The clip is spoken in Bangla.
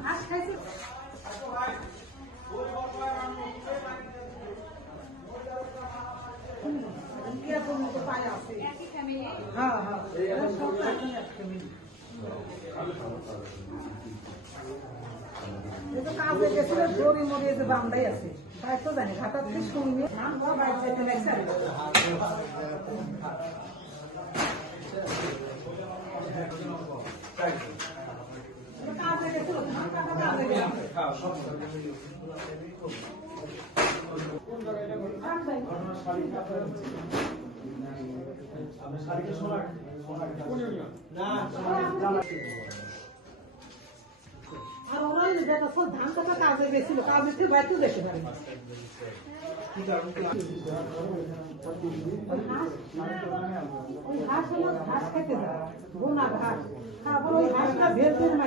ঘাস খাইছে হ্যাঁ হ্যাঁ কাজে গেছিল জরি মরিয়ে যে বান্দাই আছে তাই তো জানি খাতা থেকে শুনবে নাম বা বাইর যেতে লাগছে কাজে গেছিল না কাজে গেছিল আর ওরা যেটা ধান কাটা কাজে গেছিল কাজে থেকে বাইতে যেতে পারে। ঘাস খেতে যায় ঘাস Gracias.